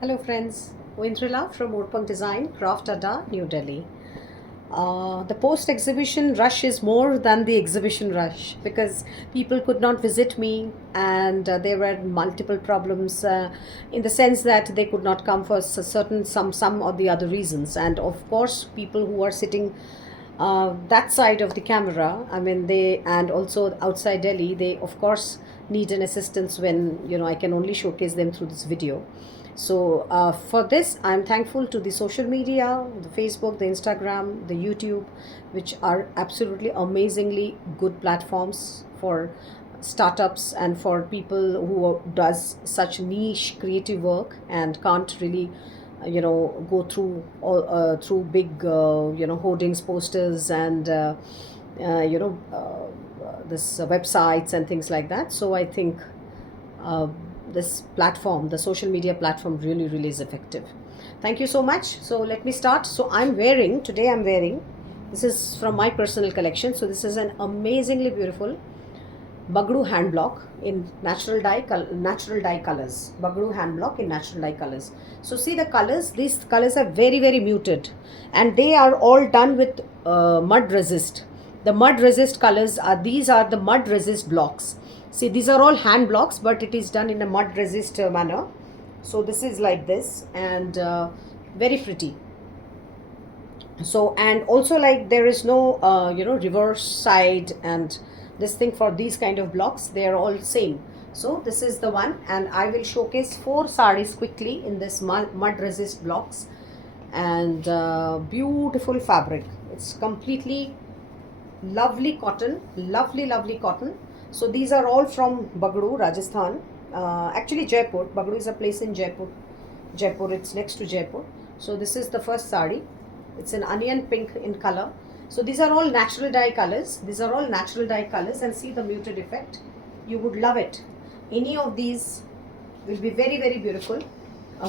Hello friends, Ointrila from Urpang Design, Craft Adda, New Delhi. The post-exhibition rush is more than the exhibition rush because people could not visit me and there were multiple problems in the sense that they could not come for certain some or the other reasons, and of course people who are sitting that side of the camera, I mean, they, and also outside Delhi, they of course need an assistance when I can only showcase them through this video. So for this, I'm thankful to the social media, the Facebook, the Instagram, the YouTube, which are absolutely amazingly good platforms for startups and for people who does such niche creative work and can't really go through all through big hoardings, posters, and this websites and things like that. So I think uh, this platform, the social media platform, really really is effective. Thank you so much. So let me start. So I'm wearing, this is from my personal collection. So this is an amazingly beautiful Bagru hand block in natural dye colors. Bagru hand block in natural dye colors. So see the colors. These colors are very very muted, and they are all done with mud resist. The mud resist colors are, these are the mud resist blocks. See, these are all hand blocks, but it is done in a mud resist manner. So this is like this, and very pretty. So, and also, like, there is no reverse side and this thing for these kind of blocks, they are all same. So this is the one, and I will showcase four sarees quickly in this mud resist blocks. And beautiful fabric, it's completely lovely cotton, lovely cotton. So these are all from Bagru, Rajasthan, actually Jaipur. Bagru is a place in Jaipur, it's next to Jaipur. So this is the first sari. It's an onion pink in color. So these are all natural dye colors. These are all natural dye colors, and see the muted effect. You would love it. Any of these will be very beautiful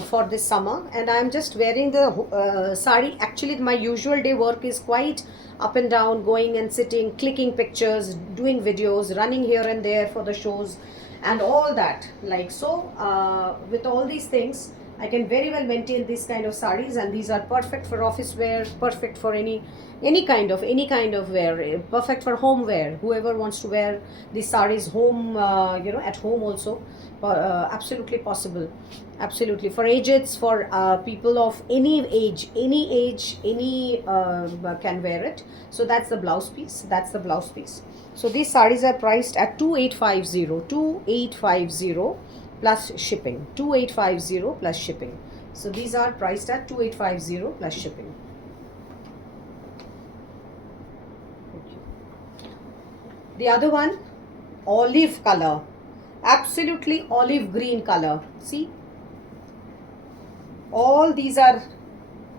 for this summer. And I'm just wearing the sari. Actually, my usual day work is quite up and down, going and sitting, clicking pictures, doing videos, running here and there for the shows and all that. Like so, with all these things, I can very well maintain these kind of sarees, and these are perfect for office wear, perfect for any kind of wear, perfect for home wear. Whoever wants to wear these sarees home, at home also, absolutely possible. Absolutely, for ages, for people of any can wear it. So that's the blouse piece. That's the blouse piece. So these sarees are priced at 2850 plus shipping. 2850 plus shipping. So these are priced at 2850 plus shipping. The other one, olive color, absolutely olive green color. See, all these are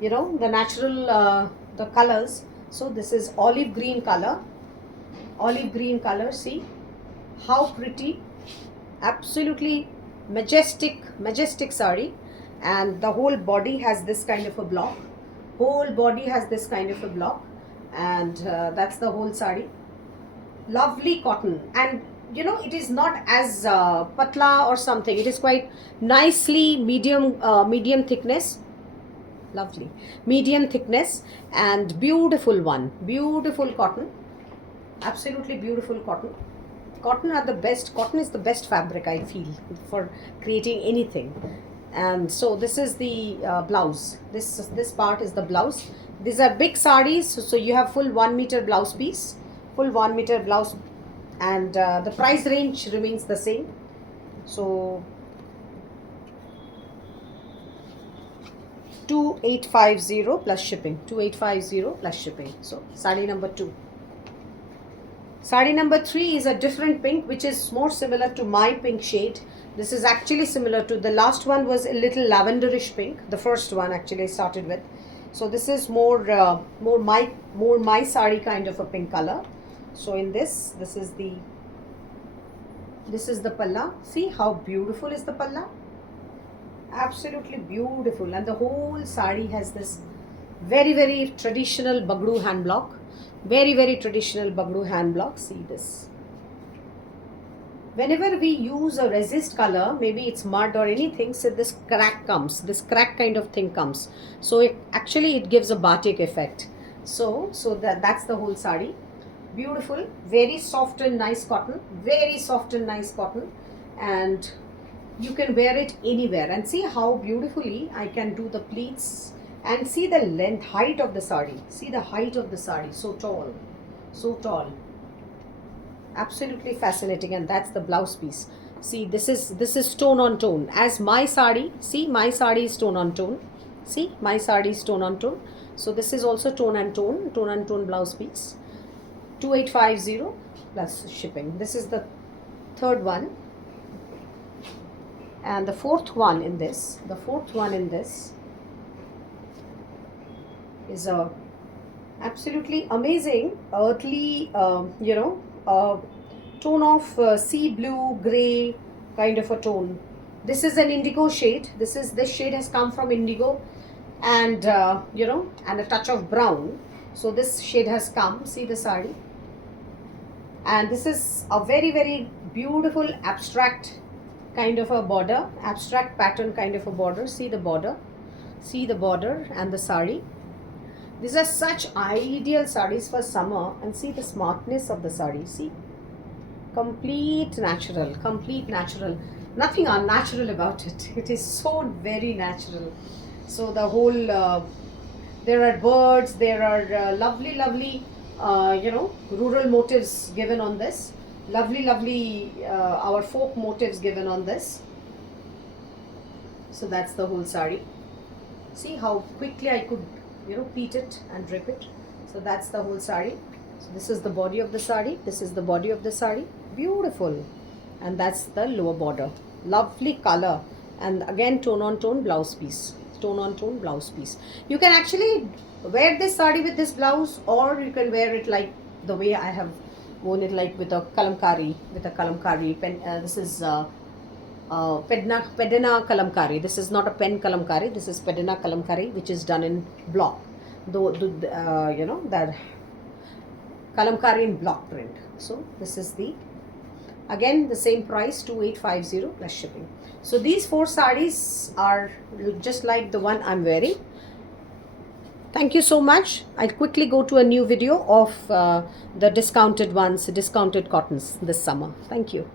the natural the colors. So this is olive green color, see how pretty, absolutely majestic sari. And the whole body has this kind of a block, and that's the whole sari. Lovely cotton, and it is not as patla or something. It is quite nicely medium thickness, lovely medium thickness, and beautiful cotton, absolutely beautiful cotton. Cotton are the best. Cotton is the best fabric, I feel, for creating anything. And so this is the blouse. This part is the blouse. These are big sarees, so you have full 1 meter blouse piece, full 1 meter blouse, and the price range remains the same. So 2850 plus shipping. 2850 plus shipping. So saree number 2. Saree number 3 is a different pink, which is more similar to my pink shade. This is actually similar to the last one, was a little lavenderish pink. The first one actually I started with. So this is more my saree kind of a pink color. So in this is the palla. See how beautiful is the palla? Absolutely beautiful. And the whole saree has this very traditional Bagru hand block. Very traditional Bagru hand block. See this. whenever we use a resist color, maybe it's mud or anything, so this crack comes, this crack kind of thing comes. So actually it gives a batik effect. So that's the whole sari. Beautiful, very soft and nice cotton, very soft and nice cotton, and you can wear it anywhere. And see how beautifully I can do the pleats, and see the length, height of the sari. See the height of the sari, so tall, so tall. Absolutely fascinating. And that's the blouse piece. See, this is tone on tone. As my sari, see, my sari is tone on tone. See, my sari is tone on tone. So this is also tone and tone blouse piece. 2850 plus shipping. This is the third one, and the fourth one in this. The fourth one in this is a absolutely amazing earthly, tone of sea blue gray kind of a tone. This is an indigo shade. This shade has come from indigo, and and a touch of brown. So this shade has come. See the sari, and this is a very beautiful abstract kind of a border, abstract pattern kind of a border. See the border, and the sari. These are such ideal saris for summer. And see the smartness of the sari. See, complete natural, nothing unnatural about it. It is so very natural. So the whole there are birds, there are lovely rural motives given on this, lovely our folk motives given on this. So that's the whole sari. See how quickly I could pleat it and drip it. So that's the whole sari. So this is the body of the sari, beautiful. And that's the lower border, lovely color. And again, tone on tone blouse piece, you can actually wear this sari with this blouse, or you can wear it like the way I have worn it, like with a kalamkari, pen. This is pedana kalamkari. This is not a pen kalamkari, this is pedana kalamkari, which is done in block. That kalamkari in block print. So this is the, again, the same price, 2850 plus shipping. So these 4 sarees are just like the one I'm wearing. Thank you so much. I'll quickly go to a new video of the discounted cottons this summer. Thank you.